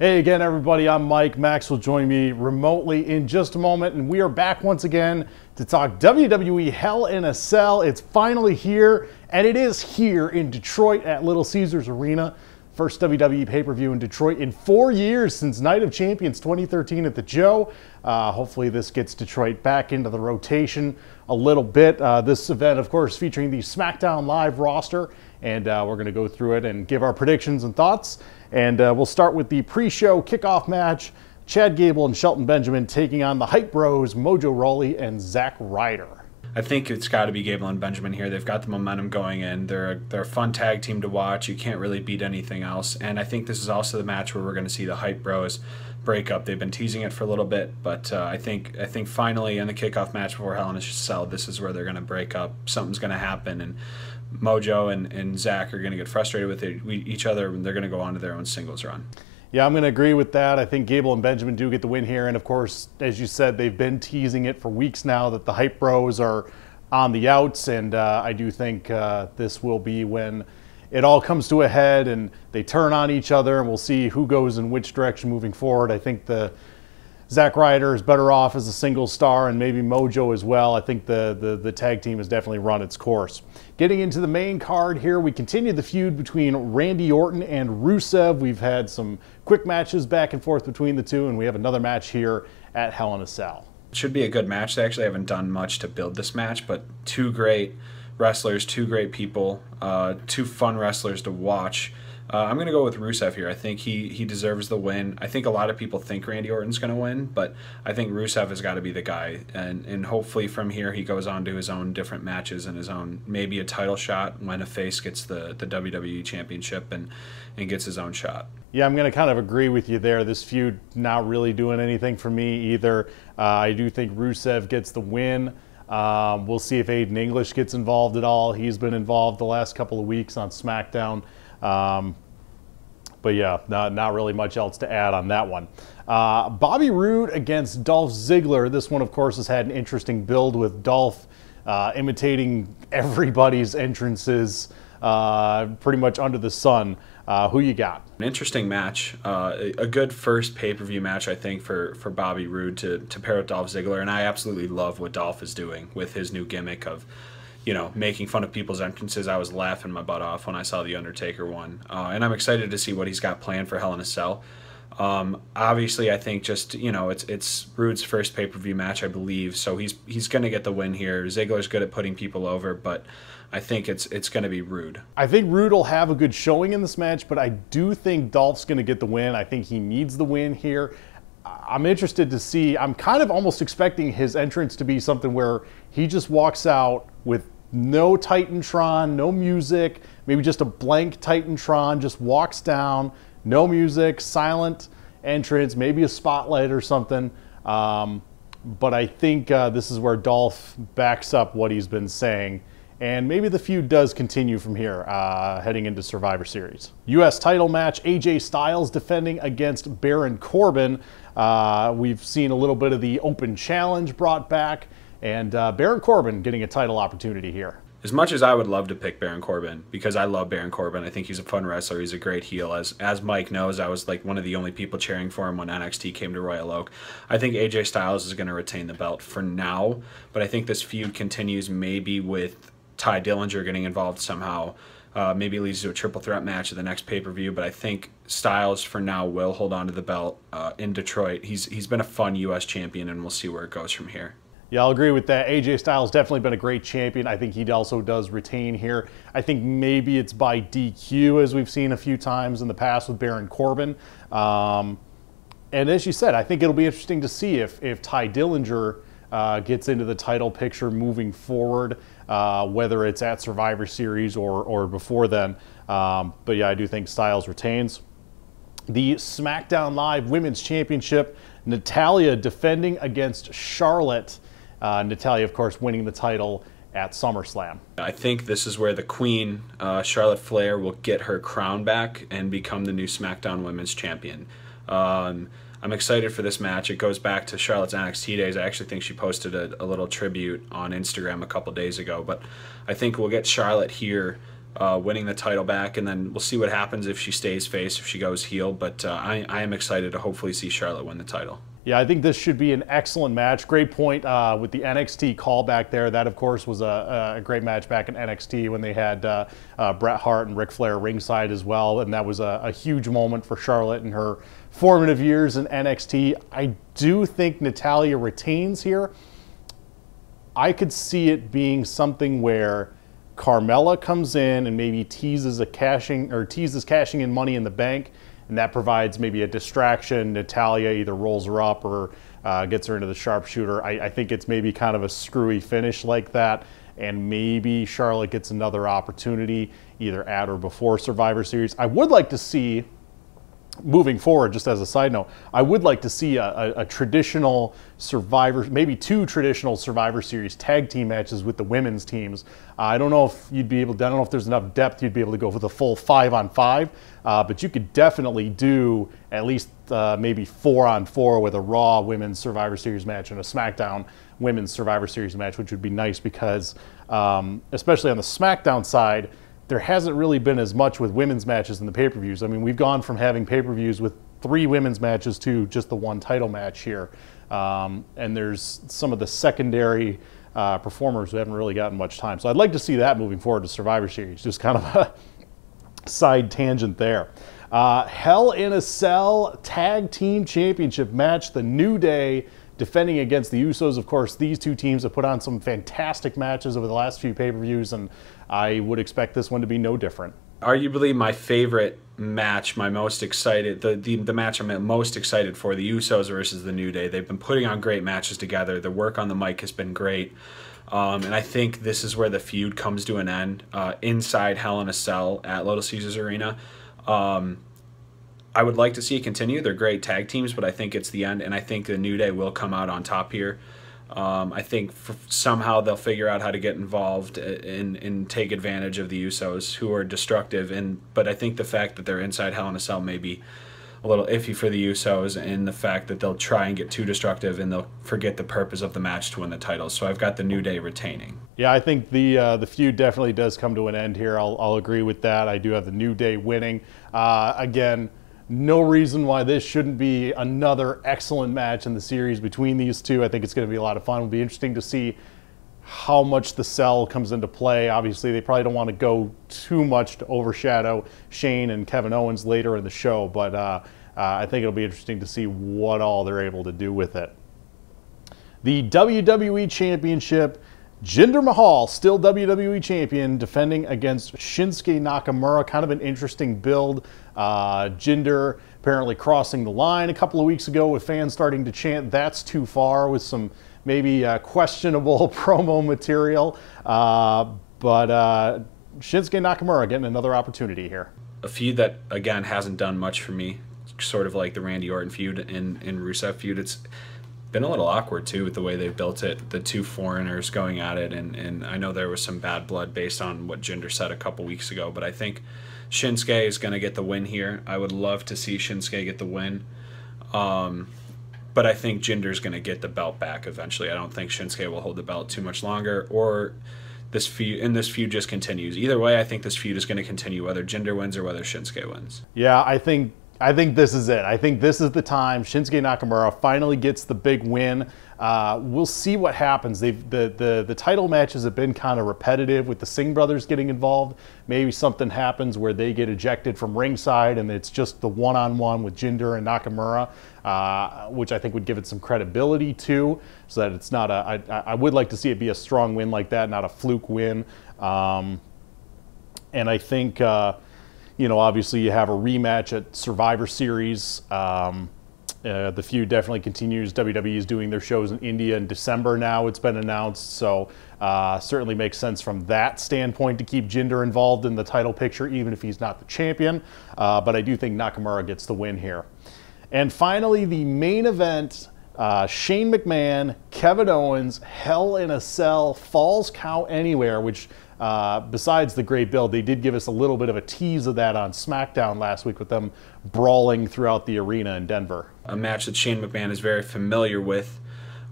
Hey again, everybody. I'm Mike. Max will join me remotely in just a moment, and we are back once again to talk WWE Hell in a Cell. It's finally here, and it is here in Detroit at Little Caesars Arena. First WWE pay-per-view in Detroit in 4 years since Night of Champions 2013 at the Joe. Hopefully this gets Detroit back into the rotation a little bit. This event, of course, featuring the Smackdown Live roster, and we're going to go through it and give our predictions and thoughts. And we'll start with the pre-show kickoff match. Chad Gable and Shelton Benjamin taking on the Hype Bros, Mojo Rawley and Zack Ryder. I think it's got to be Gable and Benjamin here. They've got the momentum going in. They're a fun tag team to watch. You can't really beat anything else. And I think this is also the match where we're going to see the Hype Bros break up. They've been teasing it for a little bit, but I think finally in the kickoff match before Hell in a Cell, this is where they're going to break up. Something's going to happen, and Mojo and Zach are going to get frustrated with each other, and they're going to go on to their own singles run. Yeah, I'm going to agree with that. I think Gable and Benjamin do get the win here. And of course, as you said, they've been teasing it for weeks now that the Hype Bros are on the outs. And I do think this will be when it all comes to a head and they turn on each other, and we'll see who goes in which direction moving forward. I think the Zack Ryder is better off as a single star, and maybe Mojo as well. I think the tag team has definitely run its course. Getting into the main card here, we continue the feud between Randy Orton and Rusev. We've had some quick matches back and forth between the two, and we have another match here at Hell in a Cell. It should be a good match. They actually haven't done much to build this match, but two great wrestlers, two great people, two fun wrestlers to watch. I'm going to go with Rusev here. I think he deserves the win. I think a lot of people think Randy Orton's going to win, but I think Rusev has got to be the guy. And hopefully from here he goes on to his own different matches and his own, maybe a title shot when a face gets the WWE Championship and gets his own shot. Yeah, I'm going to kind of agree with you there. This feud not really doing anything for me either. I do think Rusev gets the win. We'll see if Aiden English gets involved at all. He's been involved the last couple of weeks on SmackDown. But yeah, not really much else to add on that one. Bobby Roode against Dolph Ziggler. This one, of course, has had an interesting build with Dolph imitating everybody's entrances pretty much under the sun. Who you got? An interesting match. A good first pay-per-view match, I think, for Bobby Roode to pair with Dolph Ziggler. And I absolutely love what Dolph is doing with his new gimmick of, you know, making fun of people's entrances. I was laughing my butt off when I saw The Undertaker one. And I'm excited to see what he's got planned for Hell in a Cell. Obviously, I think just, you know, it's Roode's first pay-per-view match, I believe, so he's going to get the win here. Ziggler's good at putting people over, but I think it's going to be Roode. I think Roode will have a good showing in this match, but I do think Dolph's going to get the win. I think he needs the win here. I'm interested to see. I'm kind of almost expecting his entrance to be something where he just walks out with no Titantron, no music, maybe just a blank Titantron, just walks down, no music, silent entrance, maybe a spotlight or something. But I think this is where Dolph backs up what he's been saying. And maybe the feud does continue from here, heading into Survivor Series. U.S. title match, AJ Styles defending against Baron Corbin. We've seen a little bit of the open challenge brought back, and Baron Corbin getting a title opportunity here. As much as I would love to pick Baron Corbin, because I love Baron Corbin, I think he's a fun wrestler, he's a great heel. As Mike knows, I was like one of the only people cheering for him when NXT came to Royal Oak. I think AJ Styles is going to retain the belt for now, but I think this feud continues maybe with Ty Dillinger getting involved somehow. Maybe it leads to a triple threat match at the next pay-per-view, but I think Styles for now will hold on to the belt in Detroit. He's been a fun U.S. champion, and we'll see where it goes from here. Yeah, I'll agree with that. AJ Styles definitely been a great champion. I think he also does retain here. I think maybe it's by DQ, as we've seen a few times in the past with Baron Corbin. And as you said, I think it'll be interesting to see if Ty Dillinger gets into the title picture moving forward, whether it's at Survivor Series or before then. But yeah, I do think Styles retains. The SmackDown Live Women's Championship, Natalya defending against Charlotte. Natalya, of course, winning the title at SummerSlam. I think this is where the Queen, Charlotte Flair, will get her crown back and become the new SmackDown Women's Champion. I'm excited for this match. It goes back to Charlotte's NXT days. I actually think she posted a little tribute on Instagram a couple days ago. But I think we'll get Charlotte here winning the title back, and then we'll see what happens if she stays face, if she goes heel. But I am excited to hopefully see Charlotte win the title. Yeah, I think this should be an excellent match. Great point with the NXT callback there. That, of course, was a great match back in NXT when they had Bret Hart and Ric Flair ringside as well, and that was a huge moment for Charlotte in her formative years in NXT. I do think Natalya retains here. I could see it being something where Carmella comes in and maybe teases cashing in Money in the Bank, and that provides maybe a distraction. Natalya either rolls her up or gets her into the sharpshooter. I think it's maybe kind of a screwy finish like that, and maybe Charlotte gets another opportunity either at or before Survivor Series. I would like to see, moving forward, just as a side note, I would like to see a traditional Survivor, maybe 2 traditional Survivor Series tag team matches with the women's teams. I don't know if you'd be able to, I don't know if there's enough depth you'd be able to go for the full 5-on-5, but you could definitely do at least maybe 4-on-4 with a Raw Women's Survivor Series match and a SmackDown Women's Survivor Series match, which would be nice because, especially on the SmackDown side, there hasn't really been as much with women's matches in the pay-per-views. I mean, we've gone from having pay-per-views with 3 women's matches to just the 1 title match here. And there's some of the secondary performers who haven't really gotten much time. So I'd like to see that moving forward to Survivor Series. Just kind of a side tangent there. Hell in a Cell Tag Team Championship match. The New Day defending against the Usos. Of course, these 2 teams have put on some fantastic matches over the last few pay-per-views, and I would expect this one to be no different. Arguably my favorite match, my most excited, the match I'm most excited for, the Usos versus the New Day. They've been putting on great matches together. The work on the mic has been great. And I think this is where the feud comes to an end, inside Hell in a Cell at Little Caesars Arena. I would like to see it continue. They're great tag teams, but I think it's the end, and I think the New Day will come out on top here. I think somehow they'll figure out how to get involved and take advantage of the Usos, who are destructive. But I think the fact that they're inside Hell in a Cell may be a little iffy for the Usos, and the fact that they'll try and get too destructive and they'll forget the purpose of the match to win the titles. So I've got the New Day retaining. Yeah, I think the feud definitely does come to an end here. I'll agree with that. I do have the New Day winning. Again, no reason why this shouldn't be another excellent match in the series between these 2. I think it's going to be a lot of fun. It'll be interesting to see how much the Cell comes into play. Obviously, they probably don't want to go too much to overshadow Shane and Kevin Owens later in the show, but I think it'll be interesting to see what all they're able to do with it. The WWE Championship, Jinder Mahal, still WWE Champion, defending against Shinsuke Nakamura. Kind of an interesting build. Jinder apparently crossing the line a couple of weeks ago with fans starting to chant "That's too far" with some maybe questionable promo material. But Shinsuke Nakamura getting another opportunity here. A feud that, again, hasn't done much for me, sort of like the Randy Orton feud and Rusev feud. It's been a little awkward, too, with the way they've built it. The 2 foreigners going at it, and I know there was some bad blood based on what Jinder said a couple weeks ago, but I think Shinsuke is going to get the win here. I would love to see Shinsuke get the win. But I think Jinder's going to get the belt back eventually. I don't think Shinsuke will hold the belt too much longer, or this feud just continues. Either way, I think this feud is going to continue, whether Jinder wins or whether Shinsuke wins. Yeah, I think this is it. I think this is the time Shinsuke Nakamura finally gets the big win. We'll see what happens. The title matches have been kind of repetitive with the Singh brothers getting involved. Maybe something happens where they get ejected from ringside and it's just the one-on-one with Jinder and Nakamura, which I think would give it some credibility too, so that it's not I would like to see it be a strong win like that, not a fluke win. And I think, obviously you have a rematch at Survivor Series. The feud definitely continues. WWE is doing their shows in India in December now, it's been announced. So certainly makes sense from that standpoint to keep Jinder involved in the title picture, even if he's not the champion. But I do think Nakamura gets the win here. And finally, the main event, Shane McMahon, Kevin Owens, Hell in a Cell, Falls Count Anywhere, which besides the great build, they did give us a little bit of a tease of that on SmackDown last week with them brawling throughout the arena in Denver. A match that Shane McMahon is very familiar with.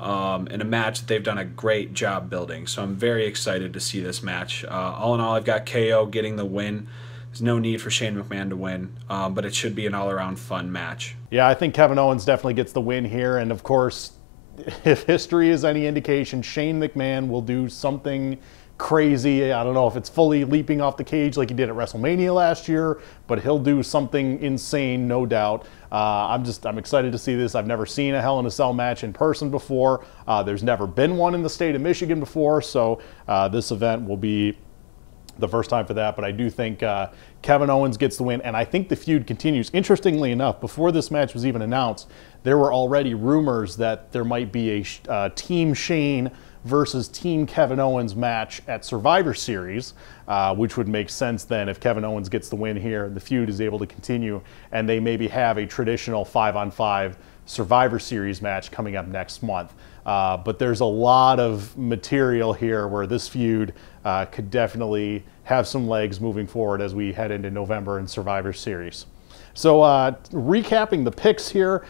in a match that they've done a great job building. So I'm very excited to see this match. All in all, I've got KO getting the win. There's no need for Shane McMahon to win, but it should be an all-around fun match. Yeah, I think Kevin Owens definitely gets the win here, and of course, if history is any indication, Shane McMahon will do something crazy. I don't know if it's fully leaping off the cage like he did at WrestleMania last year, but he'll do something insane, no doubt. I'm excited to see this. I've never seen a Hell in a Cell match in person before. There's never been one in the state of Michigan before, so this event will be the first time for that. But I do think Kevin Owens gets the win, and I think the feud continues. Interestingly enough, before this match was even announced, there were already rumors that there might be a Team Shane versus Team Kevin Owens match at Survivor Series, which would make sense then if Kevin Owens gets the win here, the feud is able to continue, and they maybe have a traditional 5-on-5 Survivor Series match coming up next month. But there's a lot of material here where this feud could definitely have some legs moving forward as we head into November and Survivor Series. So recapping the picks here,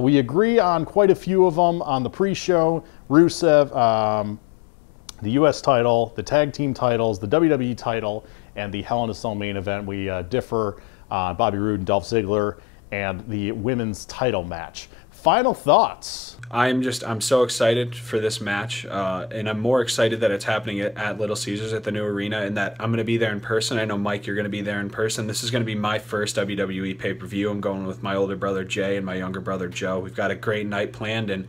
we agree on quite a few of them on the pre-show. Rusev, the U.S. title, the tag team titles, the WWE title, and the Hell in a Cell main event. We differ on Bobby Roode and Dolph Ziggler and the women's title match. Final thoughts? I'm so excited for this match, and I'm more excited that it's happening at Little Caesars at the new arena, and that I'm going to be there in person. I know, Mike, you're going to be there in person. This is going to be my first WWE pay-per-view. I'm going with my older brother Jay and my younger brother Joe. We've got a great night planned, and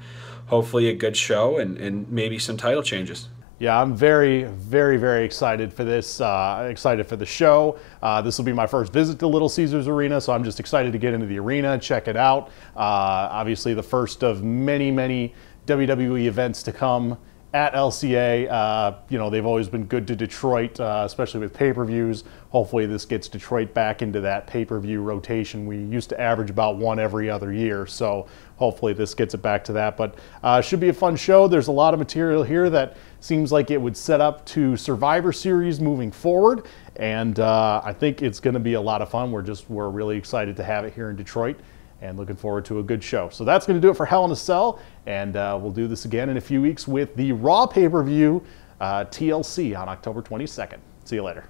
hopefully a good show and maybe some title changes. Yeah, I'm very, very, very excited for this, excited for the show. This will be my first visit to Little Caesars Arena, so I'm just excited to get into the arena, check it out. Obviously the first of many, many WWE events to come at LCA. You know, they've always been good to Detroit, especially with pay-per-views. Hopefully this gets Detroit back into that pay-per-view rotation. We used to average about one every other year, so hopefully this gets it back to that. But should be a fun show. There's a lot of material here that seems like it would set up to Survivor Series moving forward, and I think it's going to be a lot of fun. We're really excited to have it here in Detroit and looking forward to a good show. So that's going to do it for Hell in a Cell, and we'll do this again in a few weeks with the Raw pay-per-view TLC on October 22nd. See you later.